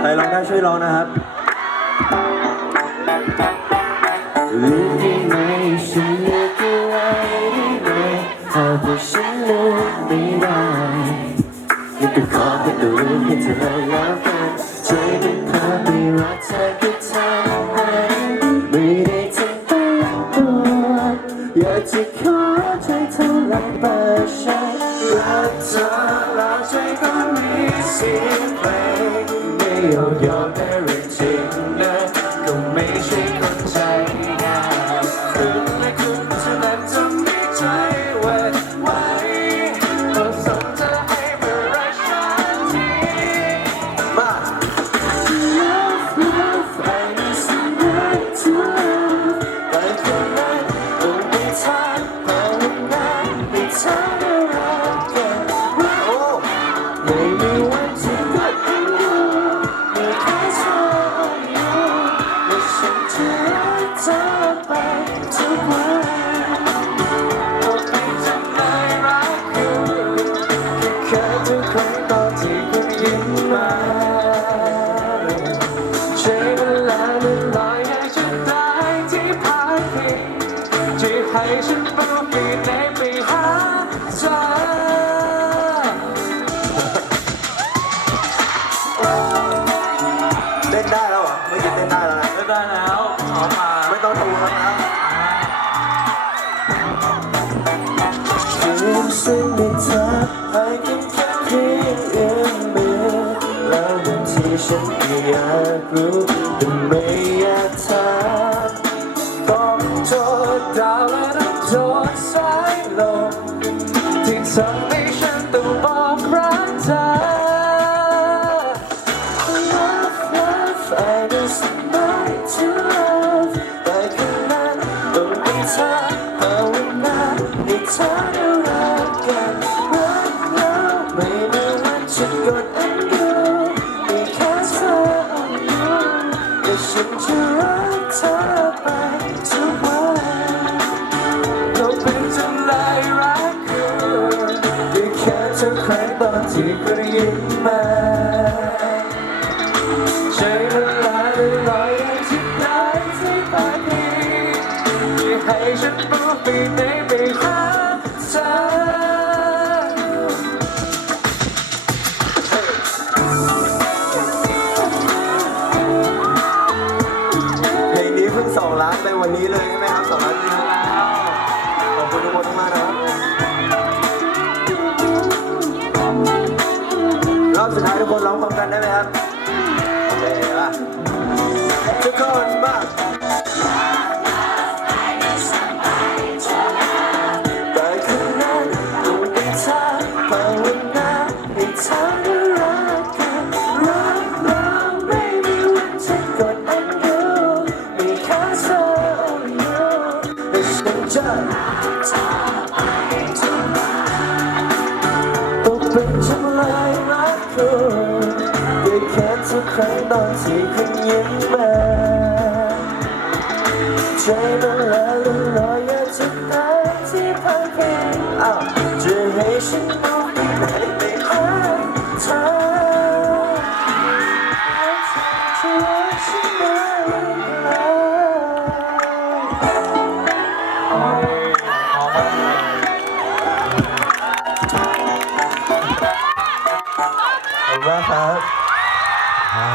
ใครร้องได้ช่วยร้องนะครับลืม ก็ขอแค่ตัวลืมให้เธอแล้วกันใจมันพาไปรักเธอก็ทำให้ไม่ได้ทั้งตัวอยากจะขอใจเท่าไรไปฉันรักเธอแล้วใจก็มีเสียงเพลงไม่ยอมยอมแต่ ที่ให้ฉันรู้ปีในไปหาเธอเต้นได้แล้วเหรอเมื่อกี้เต้นได้แล้วนะไม่ได้แล้วขอมาไม่ต้องดูแล้วนะเพียงสิ่งที่เธอให้กันแค่เพียงเอื้อมมือแล้วบางทีฉันก็อยากรู้แต่ไม่าวและต้องโทษสายลมที่ทำให้ฉันต้องบอกรักเธอ Love, love, I need somebody to love แต่คืนนั้นต้องมีเธอภาวนาให้เธอได้รักกันรักแล้วไม่มีวันจะกดอันดูมีแค่เธออยู่แต่ฉันจะรักเธอไป 2ล้านในวันนี้เลยใช่ไหมครับ2ล้านวิวขอบคุณทุกคนมากนะครับรอบสุดท้ายทุกคนร้องพร้อมกันได้ไหมครับโอเคปะทุกคนมา ต้องเป็นฉันเลยรักเธอได้แค่ทุกครั้งตอนที่คุณยิ้มมาใจมันละลายลอยอยากจะตายที่พังเพงอ้าวจะให้ฉัน